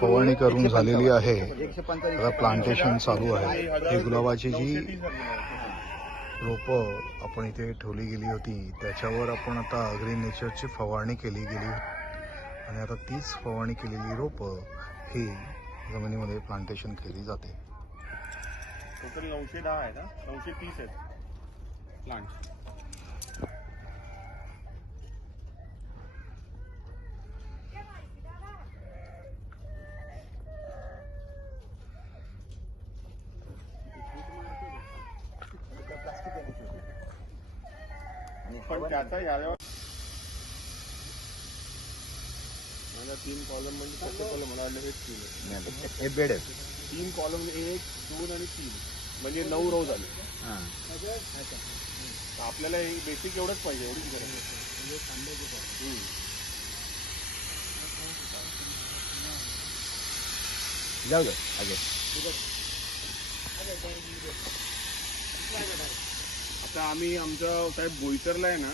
फवारणी करून झालेली आहे. आता प्लांटेशन चालू आहे. ही गुलाबाची जी रोपं आपण इथे ठेवली गेली होती त्याच्यावर आपण आता ग्रीन नेचरची फवारणी केली गेली आणि आता तीच फवारणी केलेली रोपं ही जमिनीमध्ये प्लांटेशन केली जाते. टोटल 910 आहे ना, 930 आहेत प्लांट. पण त्याचा यावर 3 कॉलम म्हणजे कसं कॉलम मला वाटलं हे बेड आहे 3 कॉलम 1, 2 आणि 3 म्हणजे 9 रो झाले. आपल्याला हे बेसिक एवढंच पाहिजे, एवढीच गरज आहे. जाऊ दे आता आम्ही आमचं साहेब बोईसरला आहे ना,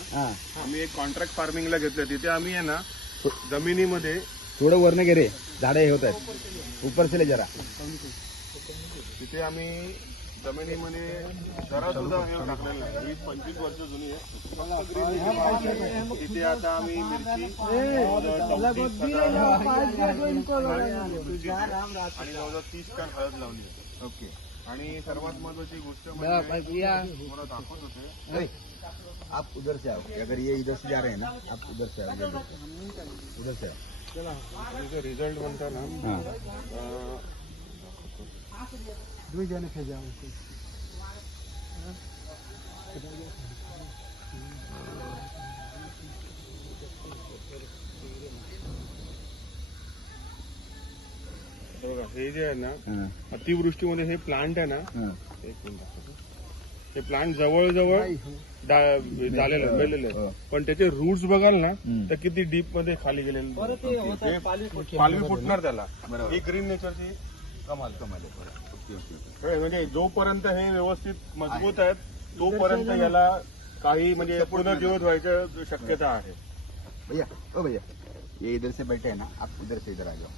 आम्ही एक कॉन्ट्रॅक्ट फार्मिंगला घेतलं. तिथे आम्ही आहे ना जमिनीमध्ये थोडं वरनं घे रे, झाडं हे होत आहेत ऊपर से ले जरा. तिथे आम्ही जमिनीमध्ये जरा सुद्धा हे टाकलेलं नाही. 20-25 वर्ष जुनी आहे. तिथे आता आम्ही मिरची आणि जवळजवळ 30 टन हळद लावली आहे. ओके. आणि सर्वात महत्वाची गोष्ट म्हणजे मला दाखवत होते, आप उधर से आओ. अगर ये इधर से जा रहे हैं ना, आप उधर से आओ, उधर से आओ. रिझल्ट म्हणता ना, बघा हे जे आहे ना अतिवृष्टीमध्ये हे प्लांट आहे ना, एक मिनिट, हे प्लांट जवळजवळ झालेलं मेलेलं आहे. पण त्याचे रूट्स बघाल ना तर किती डीप मध्ये खाली गेलेले, पालवी फुटणार त्याला. ही ग्रीन नेचरची कमाल आहे. म्हणजे जोपर्यंत हे व्यवस्थित मजबूत आहेत तोपर्यंत याला काही म्हणजे पुनर्जीवित व्हायची शक्यता आहे. भैया ओ भैया, ये इधर से बैठे हैं ना, आप उधर से इधर आ जाओ.